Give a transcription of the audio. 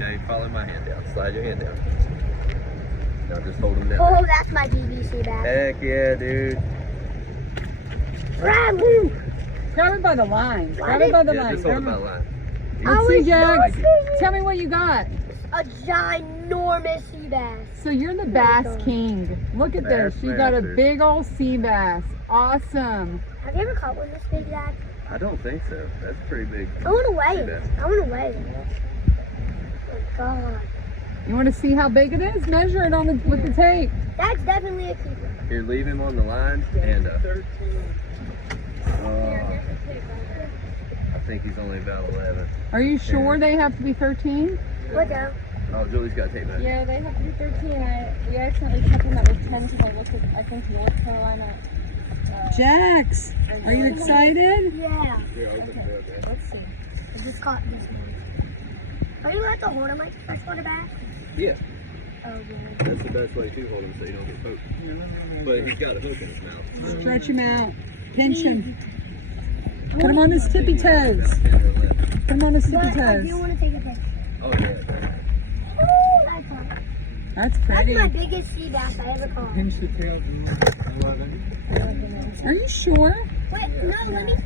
Okay, follow my hand down. Slide your hand down. Now just hold him down. Oh, that's my BBC bass. Heck yeah, dude. Grab him! Grab it by the line. Grab it by the Yeah, line. just hold Grab him by it. the line. Let's see, Jax. so Tell me what you got. a ginormous sea bass. So you're the bass king. Look at this. Bass You got a master. big old sea bass. Awesome. Have you ever caught one this big, Dad? I don't think so. That's pretty big. I want to weigh Sea it. bass. I want to weigh it. Oh my God. You want to see how big it is? Measure it on the with the tape. That's definitely a keeper. Here, leave him on the line and I think he's only about 11. Are you sure they have to be 13? What down? Oh, Julie's got tape measure. Yeah, they have to be 13. We accidentally kept them that was 10 because I looked at, I think, North Carolina. Jax, are you excited? Yeah. Let's see. I just caught this one. Are you allowed to hold him like a freshwater bass? Yeah, Oh, yeah. that's the best way to hold him so you don't get poked. But he's got a hook in his mouth. So. Stretch him out. Pinch him. Put him on his tippy toes. Put him on his tippy But I do toes. want to take a picture. Oh, yeah. Oh, that's fun. That's That's pretty. my biggest sea bass I ever caught. Are you sure? Wait, no, let me throw